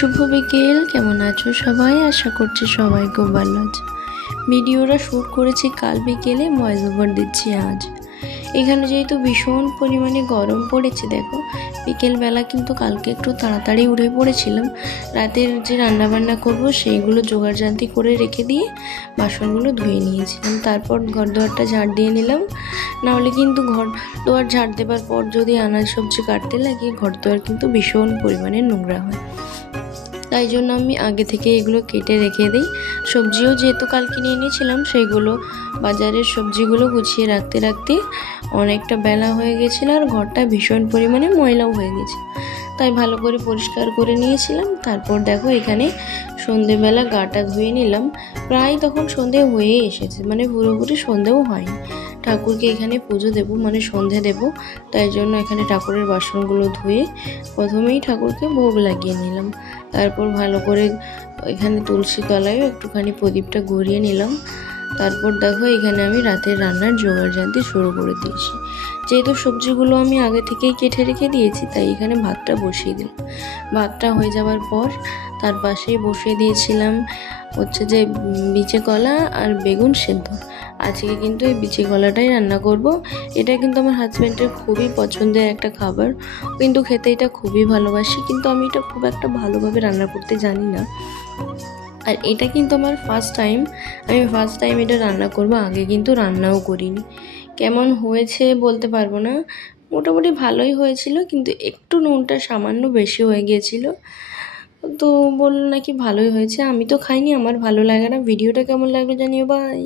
শুভ বিকেল। কেমন আছো সবাই? আশা করছি সবাই খুব ভালো আছে। ভিডিওটা শ্যুট করেছি কাল বিকেলে, ভয়েস ওভার দিচ্ছি আজ। এখানে যেহেতু ভীষণ পরিমাণে গরম পড়েছে, দেখো বিকেলবেলা কিন্তু কালকে একটু তাড়াতাড়ি উঠে পড়েছিলাম। রাতের যে রান্নাবান্না করব সেইগুলো জোগাড়জান্তি করে রেখে দিয়ে বাসনগুলো ধুয়ে নিয়েছিলাম। তারপর ঘর দুয়ারটা ঝাড় দিয়ে নিলাম। নাহলে কিন্তু ঘর দুয়ার ঝাড় দেবার পর যদি আনাজ সবজি কাটতে লাগে, ঘর দুয়ার কিন্তু ভীষণ পরিমাণে নোংরা হয়। তাই জন্য আমি আগে থেকে এগুলো কেটে রেখে দিই। সবজিও যেহেতু কাল কিনে এনেছিলাম, সেইগুলো বাজারের সবজিগুলো গুছিয়ে রাখতে রাখতে অনেকটা বেলা হয়ে গেছিলো, আর ঘরটা ভীষণ পরিমাণে ময়লাও হয়ে গেছে। তাই ভালো করে পরিষ্কার করে নিয়েছিলাম। তারপর দেখো এখানে সন্ধেবেলা গাটা ধুয়ে নিলাম। প্রায় তখন সন্ধে হয়ে এসেছে, মানে পুরোপুরি সন্ধেও হয়নি। ঠাকুরকে এখানে পুজো দেবো, মানে সন্ধে দেব। তাই জন্য এখানে ঠাকুরের বাসনগুলো ধুয়ে প্রথমেই ঠাকুরকে ভোগ লাগিয়ে নিলাম। তারপর ভালো করে এখানে তুলসী তলায়ও একটুখানি প্রদীপটা গড়িয়ে নিলাম। তারপর দেখো এখানে আমি রাতের রান্নার জোগাড়জান্তি শুরু করে দিয়েছি। যেহেতু সবজিগুলো আমি আগে থেকেই কেটে রেখে দিয়েছি, তাই এখানে ভাতটা বসিয়ে দিলাম। ভাতটা হয়ে যাওয়ার পর তার পাশেই বসিয়ে দিয়েছিলাম হচ্ছে যে বিচে কলা আর বেগুন সেদ্ধ। আজকে কিন্তু এই বিচে কলাটাই রান্না করব। এটা কিন্তু আমার হাজব্যান্ডের খুবই পছন্দের একটা খাবার, কিন্তু খেতে এটা খুবই ভালোবাসি, কিন্তু আমি এটা খুব একটা ভালোভাবে রান্না করতে জানি না। আর এটা কিন্তু আমার ফার্স্ট টাইম এটা রান্না করব। আগে কিন্তু রান্নাও করিনি। কেমন হয়েছে বলতে পারবো না, মোটামুটি ভালোই হয়েছিল, কিন্তু একটু নুনটা সামান্য বেশি হয়ে গিয়েছিল। তো বললো নাকি ভালোই হয়েছে। আমি তো খাইনি, আমার ভালো লাগে না। ভিডিওটা কেমন লাগলো জানিও, বাই।